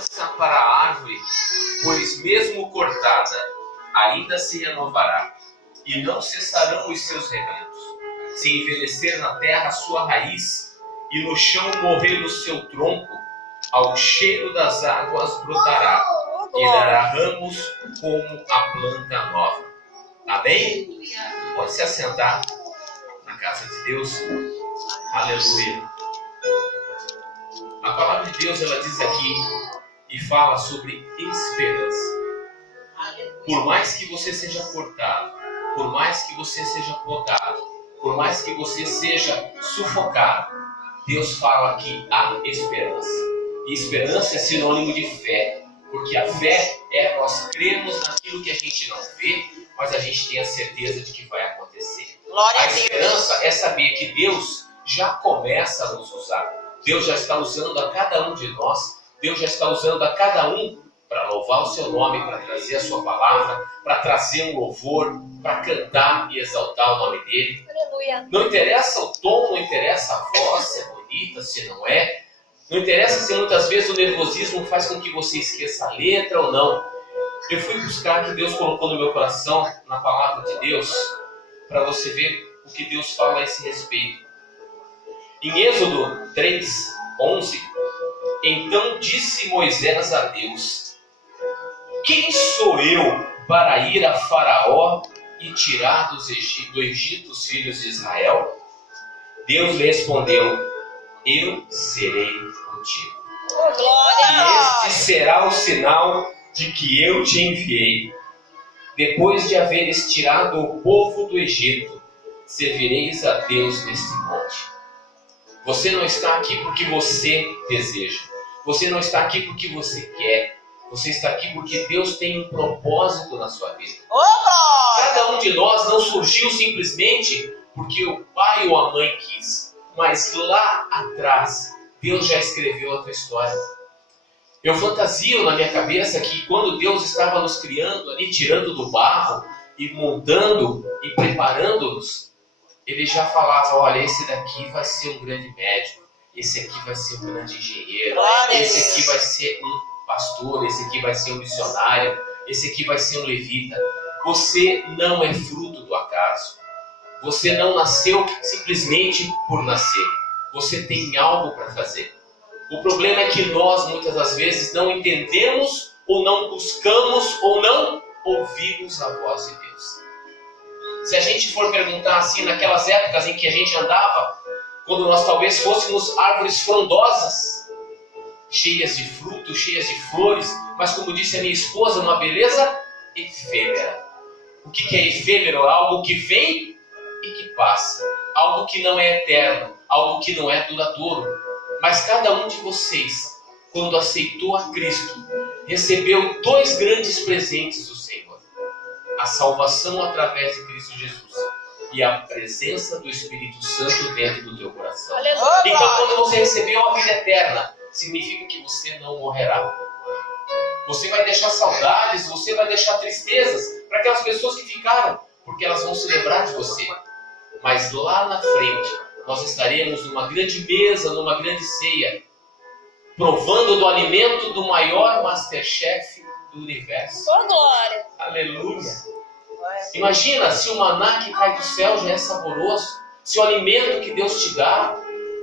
lança para a árvore, pois mesmo cortada, ainda se renovará, e não cessarão os seus rebentos. Se envelhecer na terra a sua raiz, e no chão morrer o seu tronco, ao cheiro das águas brotará, e dará ramos como a planta nova. Amém? Pode se assentar na casa de Deus. Aleluia. A palavra de Deus, ela diz aqui e fala sobre esperança. Por mais que você seja cortado, por mais que você seja podado, por mais que você seja sufocado, Deus fala que há esperança. E esperança é sinônimo de fé, porque a fé é nós crermos naquilo que a gente não vê, mas a gente tem a certeza de que vai acontecer. A esperança é saber que Deus já começa a nos usar. Deus já está usando a cada um de nós. Deus já está usando a cada um para louvar o seu nome, para trazer a sua palavra, para trazer um louvor, para cantar e exaltar o nome dele. Aleluia. Não interessa o tom, não interessa a voz, se é bonita, se não é. Não interessa se muitas vezes o nervosismo faz com que você esqueça a letra ou não. Eu fui buscar o que Deus colocou no meu coração, na palavra de Deus, para você ver o que Deus fala a esse respeito. Em Êxodo 3:11, então disse Moisés a Deus: quem sou eu para ir a Faraó e tirar do Egito os filhos de Israel? Deus lhe respondeu: eu serei contigo. Glória! E este será o sinal de que eu te enviei. Depois de haveres tirado o povo do Egito, servireis a Deus neste monte. Você não está aqui porque você deseja. Você não está aqui porque você quer. Você está aqui porque Deus tem um propósito na sua vida. Cada um de nós não surgiu simplesmente porque o pai ou a mãe quis. Mas lá atrás, Deus já escreveu a tua história. Eu fantasio na minha cabeça que quando Deus estava nos criando ali, tirando do barro e moldando e preparando-nos, Ele já falava: olha, esse daqui vai ser um grande médico, esse aqui vai ser um grande engenheiro, esse aqui vai ser um pastor, esse aqui vai ser um missionário, esse aqui vai ser um levita. Você não é fruto do acaso. Você não nasceu simplesmente por nascer. Você tem algo para fazer. O problema é que nós, muitas das vezes, não entendemos, ou não buscamos, ou não ouvimos a voz de Deus. Se a gente for perguntar assim, naquelas épocas em que a gente andava, quando nós talvez fôssemos árvores frondosas, cheias de frutos, cheias de flores, mas como disse a minha esposa, uma beleza efêmera. O que é efêmero? Algo que vem e que passa. Algo que não é eterno, algo que não é duradouro. Mas cada um de vocês, quando aceitou a Cristo, recebeu dois grandes presentes do Senhor: a salvação através de Cristo Jesus e a presença do Espírito Santo dentro do teu coração. Aleluia. Então, quando você recebeu a vida eterna, significa que você não morrerá. Você vai deixar saudades, você vai deixar tristezas para aquelas pessoas que ficaram, porque elas vão se lembrar de você. Mas lá na frente, nós estaremos numa grande mesa, numa grande ceia, provando do alimento do maior Masterchef do universo. Oh, glória! Aleluia! Imagina se o maná que cai do céu já é saboroso, se o alimento que Deus te dá,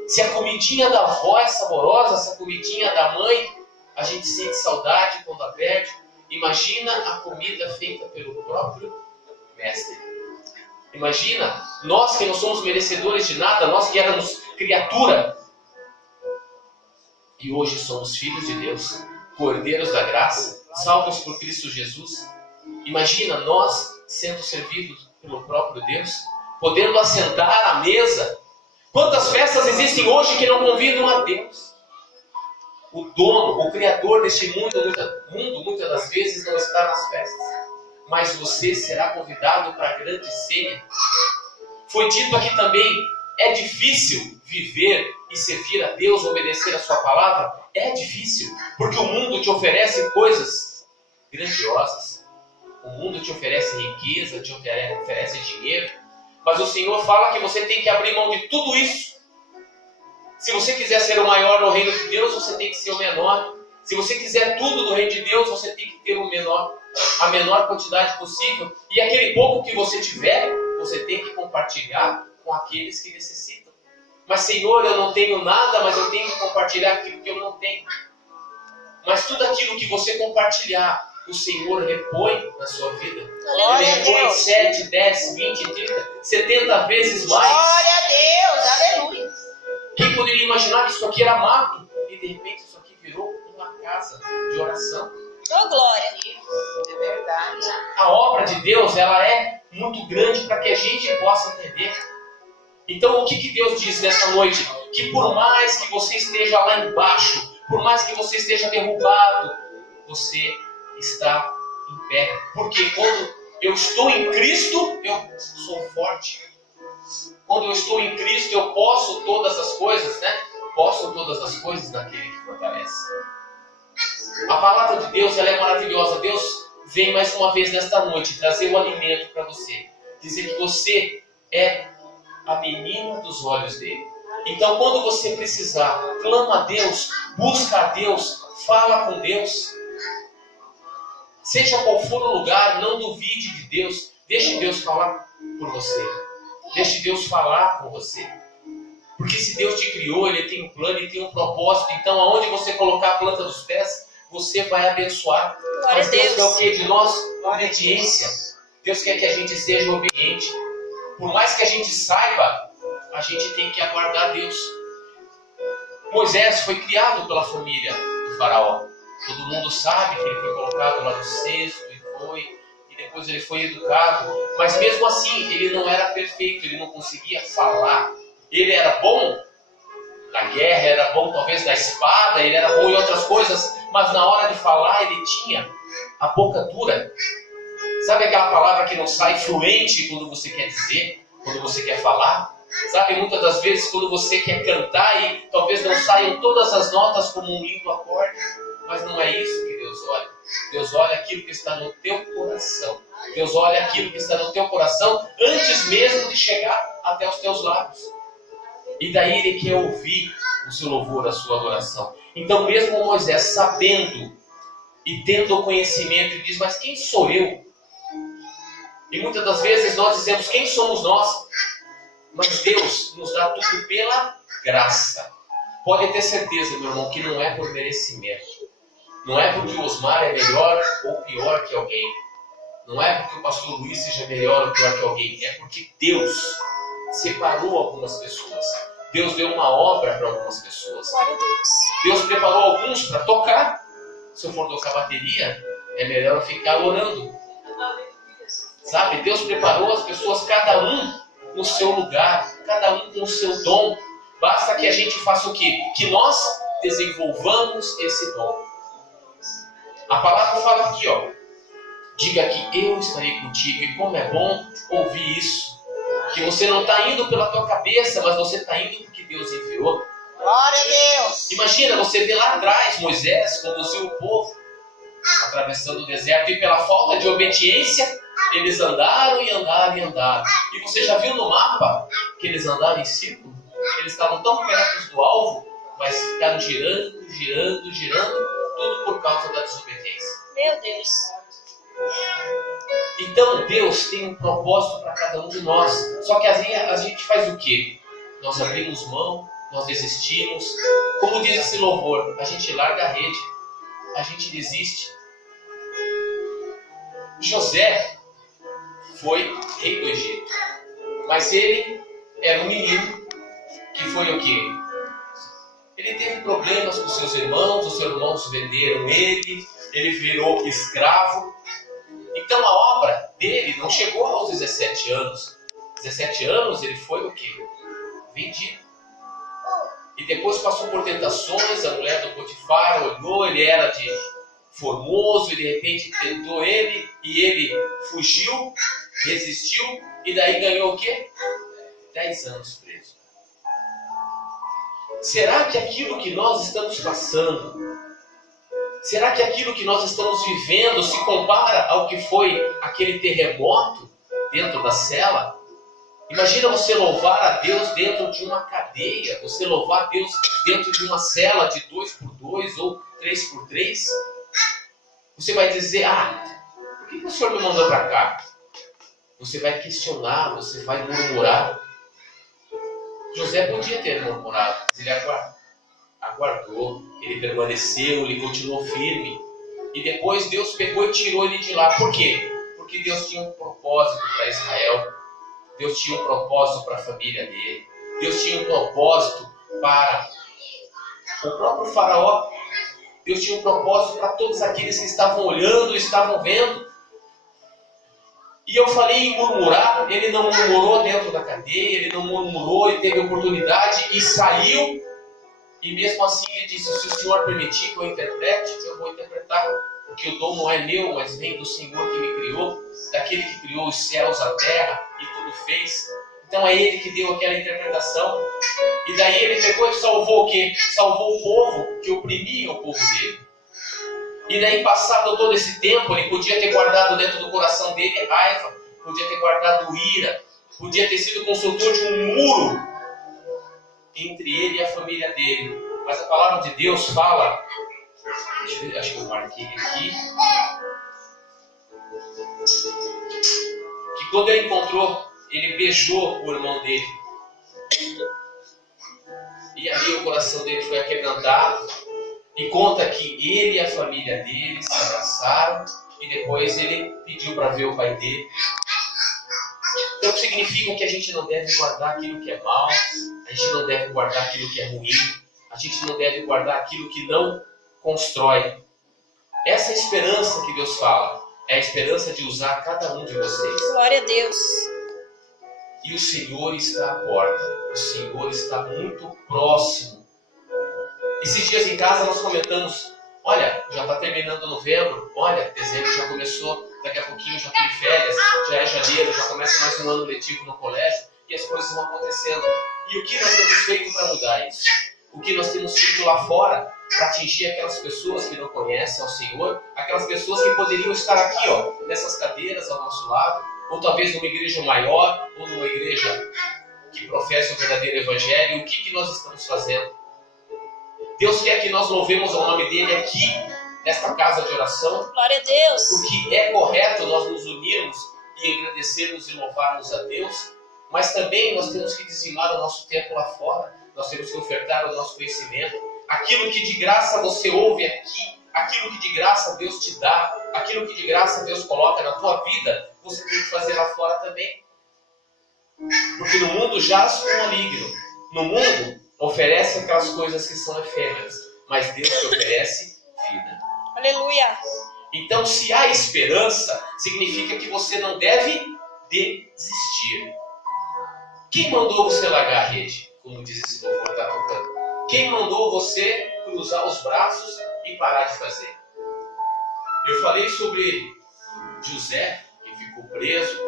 se a comidinha da avó é saborosa, se a comidinha da mãe, a gente sente saudade quando a perde. Imagina a comida feita pelo próprio Mestre. Imagina, nós que não somos merecedores de nada, nós que éramos criatura, e hoje somos filhos de Deus, cordeiros da graça, salvos por Cristo Jesus. Imagina nós sendo servidos pelo próprio Deus, podendo assentar à mesa. Quantas festas existem hoje que não convidam a Deus? O dono, o criador deste mundo, muitas das vezes não está nas festas. Mas você será convidado para a grande ceia. Foi dito aqui também, é difícil viver e servir a Deus, obedecer a sua palavra? É difícil, porque o mundo te oferece coisas grandiosas. O mundo te oferece riqueza, te oferece dinheiro. Mas o Senhor fala que você tem que abrir mão de tudo isso. Se você quiser ser o maior no reino de Deus, você tem que ser o menor. Se você quiser tudo do reino de Deus, você tem que ter a menor quantidade possível. E aquele pouco que você tiver, você tem que compartilhar com aqueles que necessitam. Mas, Senhor, eu não tenho nada, mas eu tenho que compartilhar aquilo que eu não tenho. Mas tudo aquilo que você compartilhar, o Senhor repõe na sua vida. Ele repõe 7, 10, 20, 30, 70 vezes mais. Glória a Deus, aleluia. Quem poderia imaginar que isso aqui era mato? E de repente isso aqui virou uma casa de oração. Oh, glória a Deus. É verdade. A obra de Deus, ela é muito grande para que a gente possa entender. Então, o que Deus diz nessa noite? Que por mais que você esteja lá embaixo, por mais que você esteja derrubado, você está em pé. Porque quando eu estou em Cristo, eu sou forte. Quando eu estou em Cristo, eu posso todas as coisas, né? Posso todas as coisas naquele que fortalece. A palavra de Deus, ela é maravilhosa. Deus vem mais uma vez nesta noite trazer o alimento para você. Dizer que você é a menina dos olhos dele. Então, quando você precisar, clama a Deus, busca a Deus, fala com Deus. Seja qual for o lugar, não duvide de Deus. Deixe Deus falar por você. Deixe Deus falar com você. Porque se Deus te criou, Ele tem um plano, Ele tem um propósito. Então, aonde você colocar a planta dos pés, você vai abençoar. Mas Deus quer o que de nós? Obediência. Deus quer que a gente seja obediente. Por mais que a gente saiba, a gente tem que aguardar Deus. Moisés foi criado pela família do faraó. Todo mundo sabe que ele foi colocado lá no cesto e depois ele foi educado. Mas mesmo assim, ele não era perfeito, ele não conseguia falar. Ele era bom na guerra, era bom talvez na espada, ele era bom em outras coisas, mas na hora de falar ele tinha a boca dura. Sabe aquela palavra que não sai fluente quando você quer dizer, quando você quer falar? Sabe, muitas das vezes quando você quer cantar e talvez não saiam todas as notas como um lindo acorde, mas não é isso que Deus olha. Deus olha aquilo que está no teu coração. Deus olha aquilo que está no teu coração antes mesmo de chegar até os teus lábios. E daí Ele quer ouvir o seu louvor, a sua adoração. Então mesmo Moisés sabendo e tendo o conhecimento, ele diz, mas quem sou eu? E muitas das vezes nós dizemos, quem somos nós? Mas Deus nos dá tudo pela graça. Pode ter certeza, meu irmão, que não é por merecimento. Não é porque o Osmar é melhor ou pior que alguém. Não é porque o pastor Luiz seja melhor ou pior que alguém. É porque Deus separou algumas pessoas. Deus deu uma obra para algumas pessoas. Deus preparou alguns para tocar. Se eu for tocar bateria, é melhor eu ficar orando. Sabe, Deus preparou as pessoas, cada um no seu lugar, cada um com o seu dom. Basta que a gente faça o quê? Que nós desenvolvamos esse dom. A palavra fala aqui, ó. Diga que eu estarei contigo. E como é bom ouvir isso. Que você não está indo pela tua cabeça, mas você está indo porque Deus enviou. Glória a Deus. Imagina, você vê lá atrás Moisés conduziu o povo atravessando o deserto e pela falta de obediência eles andaram e andaram e andaram. E você já viu no mapa que eles andaram em círculo? Eles estavam tão perto do alvo, mas ficaram girando, girando, girando, tudo por causa da desobediência. Meu Deus. Então Deus tem um propósito para cada um de nós. Só que a gente faz o quê? Nós abrimos mão, nós desistimos. Como diz esse louvor, a gente larga a rede, a gente desiste. José foi rei do Egito, mas ele era um menino que foi o quê? Ele teve problemas com seus irmãos, os seus irmãos venderam ele virou escravo. Então a obra dele não chegou aos 17 anos. 17 anos ele foi o quê? Vendido. E depois passou por tentações, a mulher do Potifar olhou, ele era de formoso, e de repente tentou ele, e ele fugiu, resistiu, e daí ganhou o quê? 10 anos preso. Será que aquilo que nós estamos passando, será que aquilo que nós estamos vivendo se compara ao que foi aquele terremoto dentro da cela? Imagina você louvar a Deus dentro de uma cadeia, você louvar a Deus dentro de uma cela de 2x2 ou 3x3. Você vai dizer, por que o Senhor me mandou para cá? Você vai questionar, você vai murmurar. José podia ter murmurado, mas ele aguardou, ele permaneceu, ele continuou firme. E depois Deus pegou e tirou ele de lá. Por quê? Porque Deus tinha um propósito para Israel. Deus tinha um propósito para a família dele. Deus tinha um propósito para o próprio faraó. Deus tinha um propósito para todos aqueles que estavam olhando, estavam vendo. E eu falei em murmurar, ele não murmurou dentro da cadeia, ele não murmurou, ele teve oportunidade e saiu. E mesmo assim ele disse, se o Senhor permitir que eu interprete, eu vou interpretar. Porque o dom não é meu, mas vem do Senhor que me criou, daquele que criou os céus, a terra e tudo fez. Então é Ele que deu aquela interpretação. E daí ele pegou e salvou o quê? Salvou o povo que oprimia o povo dele. E daí, passado todo esse tempo, ele podia ter guardado dentro do coração dele raiva, podia ter guardado ira, podia ter sido consultor de um muro entre ele e a família dele. Mas a palavra de Deus fala, deixa eu ver, acho que eu marquei aqui, que quando ele encontrou, ele beijou o irmão dele. E ali o coração dele foi aquebrantado. E conta que ele e a família dele se abraçaram e depois ele pediu para ver o pai dele. Então significa que a gente não deve guardar aquilo que é mal, a gente não deve guardar aquilo que é ruim, a gente não deve guardar aquilo que não constrói. Essa é a esperança que Deus fala, é a esperança de usar cada um de vocês. Glória a Deus. E o Senhor está à porta, o Senhor está muito próximo. Esses dias em casa nós comentamos, olha, já está terminando novembro, olha, dezembro já começou, daqui a pouquinho já tem férias, já é janeiro, já começa mais um ano letivo no colégio e as coisas vão acontecendo. E o que nós temos feito para mudar isso? O que nós temos feito lá fora para atingir aquelas pessoas que não conhecem ao Senhor, aquelas pessoas que poderiam estar aqui, nessas cadeiras ao nosso lado, ou talvez numa igreja maior, ou numa igreja que professa o verdadeiro evangelho. O que nós estamos fazendo? Deus quer que nós louvemos o nome dele aqui, nesta casa de oração. Glória a Deus. Porque é correto nós nos unirmos e agradecermos e louvarmos a Deus, mas também nós temos que dizimar o nosso tempo lá fora, nós temos que ofertar o nosso conhecimento, aquilo que de graça você ouve aqui, aquilo que de graça Deus te dá, aquilo que de graça Deus coloca na tua vida, você tem que fazer lá fora também. Porque no mundo jaz o maligno, no mundo oferece aquelas coisas que são efêmeras, mas Deus te oferece vida. Aleluia. Então, se há esperança, significa que você não deve desistir. Quem mandou você largar a rede? Como diz esse louvor, está tocando. Quem mandou você cruzar os braços e parar de fazer? Eu falei sobre José, que ficou preso.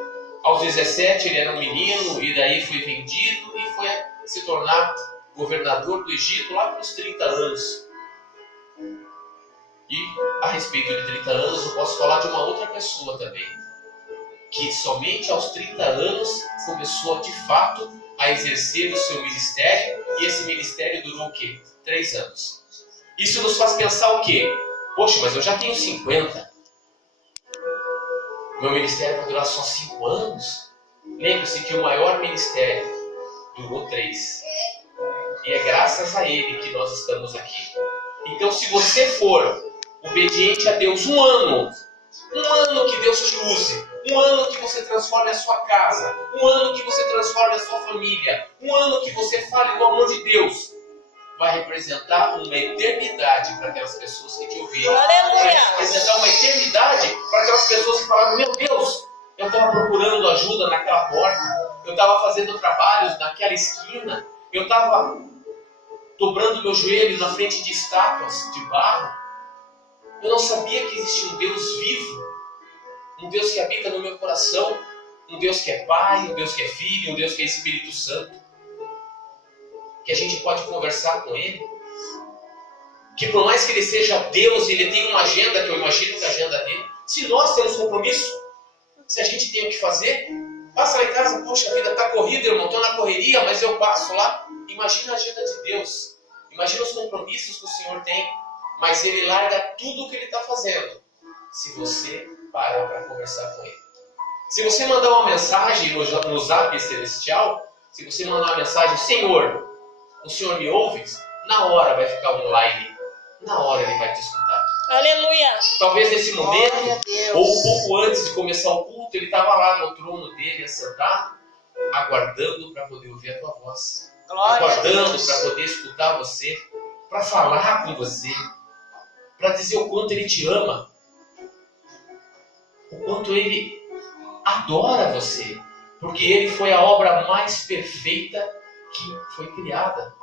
Aos 17 ele era um menino, e daí foi vendido e foi se tornar governador do Egito lá pelos 30 anos. E a respeito de 30 anos eu posso falar de uma outra pessoa também, que somente aos 30 anos começou de fato a exercer o seu ministério, e esse ministério durou o quê? 3 anos. Isso nos faz pensar o quê? Poxa, mas eu já tenho 50. Meu ministério vai durar só 5 anos? Lembre-se que o maior ministério durou 3. E é graças a ele que nós estamos aqui. Então, se você for obediente a Deus um ano que Deus te use, um ano que você transforme a sua casa, um ano que você transforme a sua família, um ano que você fale do amor de Deus, vai representar uma eternidade para aquelas pessoas que te ouvirem. Aleluia. Vai representar uma eternidade para aquelas pessoas que falaram, meu Deus, eu estava procurando ajuda naquela porta, eu estava fazendo trabalhos naquela esquina, eu estava dobrando meu joelho na frente de estátuas de barro. Eu não sabia que existia um Deus vivo, um Deus que habita no meu coração, um Deus que é Pai, um Deus que é Filho, um Deus que é Espírito Santo, que a gente pode conversar com Ele, que por mais que Ele seja Deus, Ele tem uma agenda, que eu imagino que a agenda dele, se nós temos compromisso, se a gente tem o que fazer, Passa lá em casa, poxa, a vida está corrida, irmão, estou na correria, mas eu passo lá. Imagina a agenda de Deus. Imagina os compromissos que o Senhor tem. Mas Ele larga tudo o que Ele está fazendo, se você parar para conversar com Ele. Se você mandar uma mensagem no Zap Celestial, se você mandar uma mensagem, Senhor, o Senhor me ouve? Na hora vai ficar online. Na hora Ele vai te escutar. Aleluia. Talvez nesse momento, Glória a Deus. ou um pouco antes de começar o culto, Ele estava lá no trono dele, assentado, aguardando para poder ouvir a tua voz. Glória a Aguardando Deus. para poder escutar você, para falar com você, para dizer o quanto Ele te ama, o quanto Ele adora você, porque Ele foi a obra mais perfeita que foi criada.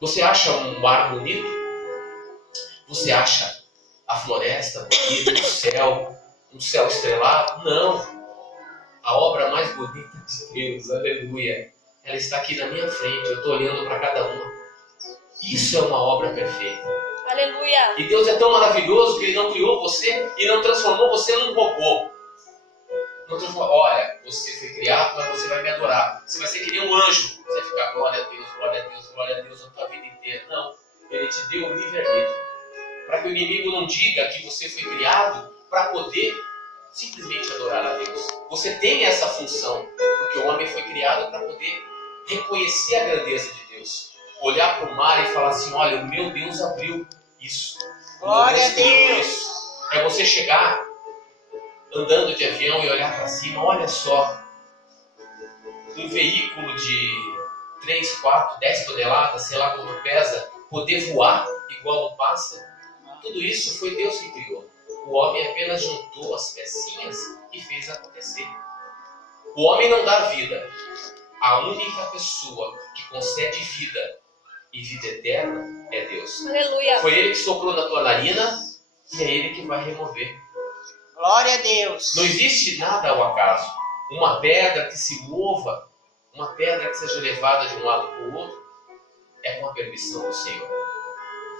Você acha um mar bonito? Você acha a floresta bonita, um céu estrelado? Não. A obra mais bonita de Deus, aleluia, ela está aqui na minha frente, eu estou olhando para cada uma. Isso é uma obra perfeita. Aleluia. E Deus é tão maravilhoso que Ele não criou você e não transformou você num robô. Não transformou, olha, você foi criado, mas você vai me adorar. Você vai ser que nem um anjo. Você vai ficar glória a Deus, glória a Deus, glória a Deus a tua vida inteira. Não, Ele te deu o livre-arbítrio. Para que o inimigo não diga que você foi criado para poder simplesmente adorar a Deus. Você tem essa função, porque o homem foi criado para poder reconhecer a grandeza de Deus. Olhar para o mar e falar assim, olha, o meu Deus abriu isso. Glória a criou Deus. isso. É você chegar andando de avião e olhar para cima, olha só, um veículo de 3, 4, 10 toneladas, sei lá quanto pesa, poder voar igual um pássaro. Tudo isso foi Deus que criou. O homem apenas juntou as pecinhas e fez acontecer. O homem não dá vida. A única pessoa que concede vida e vida eterna é Deus. Aleluia. Foi Ele que soprou na tua narina e é Ele que vai remover. Glória a Deus. Não existe nada ao acaso. Uma pedra que se mova, uma pedra que seja levada de um lado para o outro, é com a permissão do Senhor.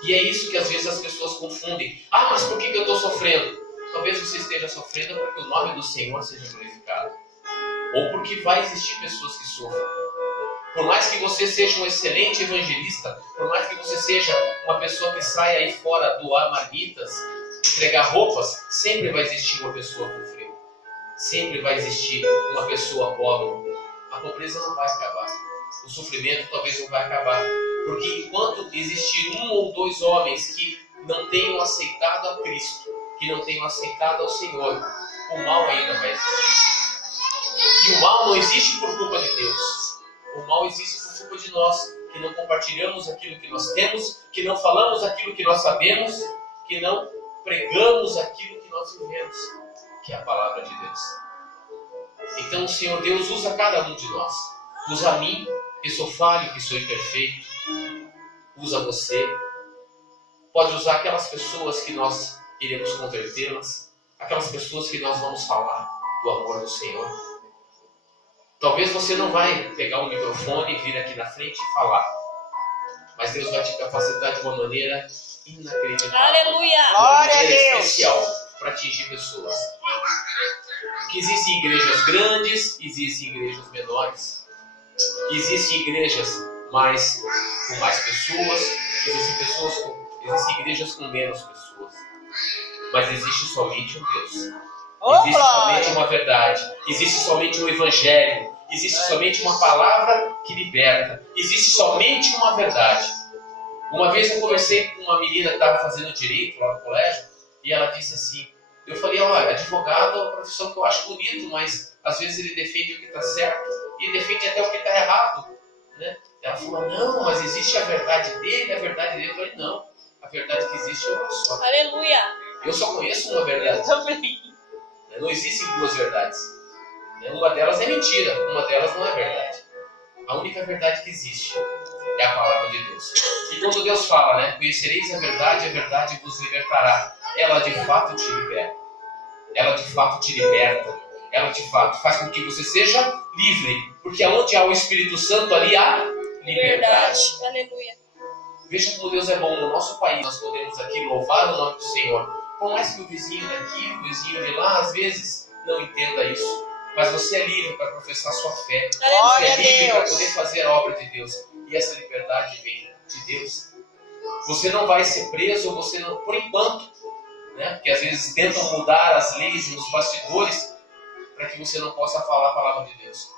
E é isso que às vezes as pessoas confundem. Ah, mas por que eu estou sofrendo? Talvez você esteja sofrendo porque o nome do Senhor seja glorificado. Ou porque vai existir pessoas que sofrem. Por mais que você seja um excelente evangelista, por mais que você seja uma pessoa que saia aí fora doar marmitas, entregar roupas, sempre vai existir uma pessoa com frio. Sempre vai existir uma pessoa pobre. A pobreza não vai acabar. O sofrimento talvez não vai acabar. Porque enquanto existir um ou dois homens que não tenham aceitado a Cristo, que não tenham aceitado ao Senhor, o mal ainda vai existir. E o mal não existe por culpa de Deus. O mal existe por culpa de nós, que não compartilhamos aquilo que nós temos, que não falamos aquilo que nós sabemos, que não pregamos aquilo que nós vivemos, que é a palavra de Deus. Então o Senhor Deus usa cada um de nós. Usa a mim, que sou falho, que sou imperfeito. Usa você. Pode usar aquelas pessoas que nós iremos convertê-las, aquelas pessoas que nós vamos falar do amor do Senhor. Talvez você não vai pegar um microfone e vir aqui na frente e falar, mas Deus vai te capacitar de uma maneira inacreditável. Aleluia. Uma Glória a maneira Deus. especial para atingir pessoas. Que existem igrejas grandes, existem igrejas menores. Existem igrejas com mais pessoas, existem igrejas com menos pessoas. Mas existe somente um Deus. Oh, Existe somente glória. uma verdade. Existe somente um evangelho. Existe somente uma palavra que liberta. Existe somente uma verdade. Uma vez eu conversei com uma menina que estava fazendo direito lá no colégio e ela disse assim, eu falei, olha, advogado é uma profissão que eu acho bonito, mas às vezes ele defende o que está certo e defende até o que está errado, né? Ela falou, não, mas existe a verdade dele, a verdade dele. Eu falei, não, a verdade que existe é uma só. Aleluia. Eu só conheço uma verdade. Também. Não existem duas verdades. Uma delas é mentira, uma delas não é verdade. A única verdade que existe é a palavra de Deus. E quando Deus fala, né, conhecereis a verdade vos libertará. Ela de fato te liberta. Ela de fato te liberta. Ela de fato faz com que você seja livre. Porque onde há o Espírito Santo, ali há liberdade. Aleluia. Veja como Deus é bom. No nosso país nós podemos aqui louvar o nome do Senhor. Por mais que o vizinho daqui, o vizinho de lá, às vezes não entenda isso. mas você é livre para professar sua fé. Você Glória é a livre para Deus. poder fazer a obra de Deus. E essa liberdade vem de Deus. Você não vai ser preso, você não, por enquanto, né? Porque às vezes tentam mudar as leis nos bastidores para que você não possa falar a palavra de Deus.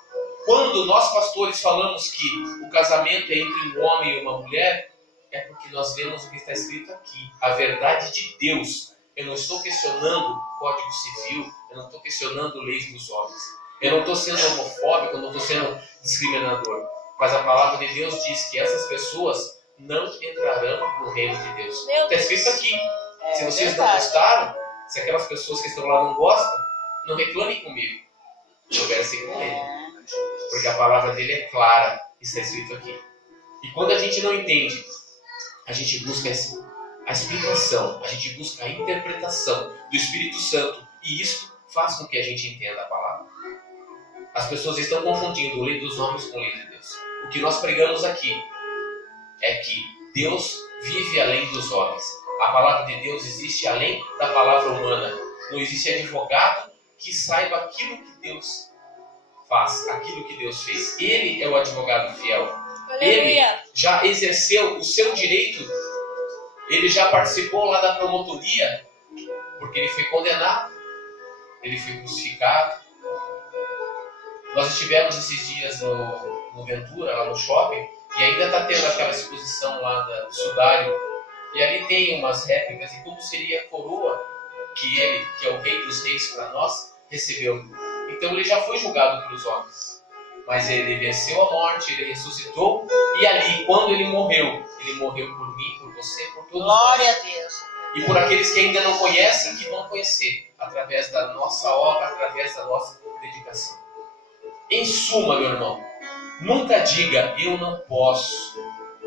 Quando nós pastores falamos que o casamento é entre um homem e uma mulher, é porque nós vemos o que está escrito aqui, a verdade de Deus. Eu não estou questionando o Código Civil, eu não estou questionando leis dos homens. Eu não estou sendo homofóbico, eu não estou sendo discriminador. Mas a palavra de Deus diz que essas pessoas não entrarão no reino de Deus. Está escrito aqui. Se vocês não gostaram, se aquelas pessoas que estão lá não gostam, não reclamem comigo. Conversem com ele. Porque a palavra dele é clara. Está escrito aqui. E quando a gente não entende, a gente busca a explicação, a gente busca a interpretação do Espírito Santo. E isto faz com que a gente entenda a palavra. As pessoas estão confundindo a lei dos homens com a lei de Deus. O que nós pregamos aqui é que Deus vive além dos homens. A palavra de Deus existe além da palavra humana. Não existe advogado que saiba aquilo que Deus faz, aquilo que Deus fez. Ele é o advogado fiel. Ele já exerceu o seu direito. Ele já participou lá da promotoria, porque ele foi condenado, ele foi crucificado. Nós estivemos esses dias no Ventura, lá no shopping, e ainda está tendo aquela exposição lá do sudário. E ali tem umas réplicas de como seria a coroa que ele, que é o Rei dos Reis para nós, recebeu. Então ele já foi julgado pelos homens. Mas ele venceu a morte, ele ressuscitou. E ali, quando ele morreu por mim, por você, por todos nós. Glória a Deus. E por aqueles que ainda não conhecem, que vão conhecer, através da nossa obra, através da nossa dedicação. Em suma, meu irmão, nunca diga, eu não posso,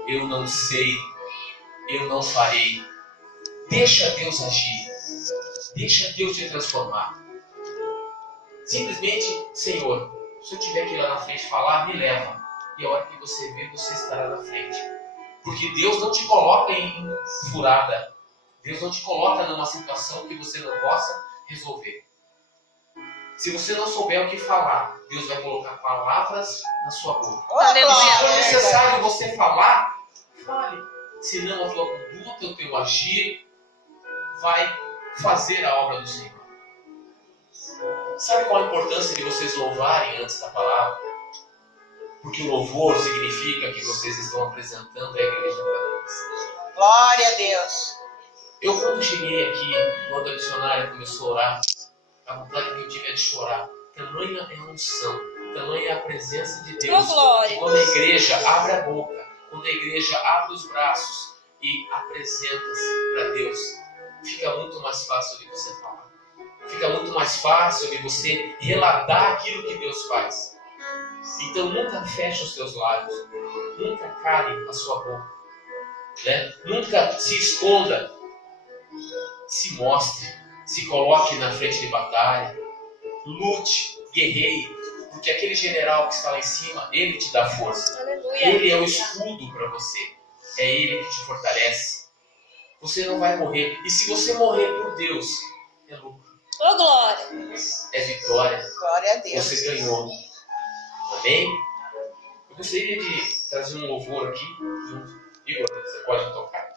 eu não sei, eu não farei. Deixa Deus agir. Deixa Deus te transformar. Simplesmente, Senhor, se eu tiver que ir lá na frente falar, me leva. E a hora que você ver, você estará na frente. Porque Deus não te coloca em furada. Deus não te coloca numa situação que você não possa resolver. Se você não souber o que falar, Deus vai colocar palavras na sua boca. Se for necessário você falar, fale. Senão a tua conduta, o teu agir vai fazer a obra do Senhor. Sabe qual a importância de vocês louvarem antes da palavra? Porque o louvor significa que vocês estão apresentando a igreja para Deus. Glória a Deus. Eu, quando cheguei aqui, quando a missionária começou a orar, a vontade que eu tive é de chorar. Tamanha é a unção, tamanha é a presença de Deus. Glória. E quando a igreja abre a boca, quando a igreja abre os braços e apresenta-se para Deus, fica muito mais fácil de você falar. Fica muito mais fácil de você relatar aquilo que Deus faz. Então nunca feche os seus lábios, nunca cale a sua boca, né? Nunca se esconda, se mostre, se coloque na frente de batalha, lute, guerreie, porque aquele general que está lá em cima, ele te dá força. Aleluia. Ele é o escudo para você, é ele que te fortalece. Você não vai morrer, e se você morrer por Deus, é lucro. Ô, glória. É vitória. Glória a Deus. Você ganhou. Amém? Eu gostaria de trazer um louvor aqui junto. Igor, você pode tocar?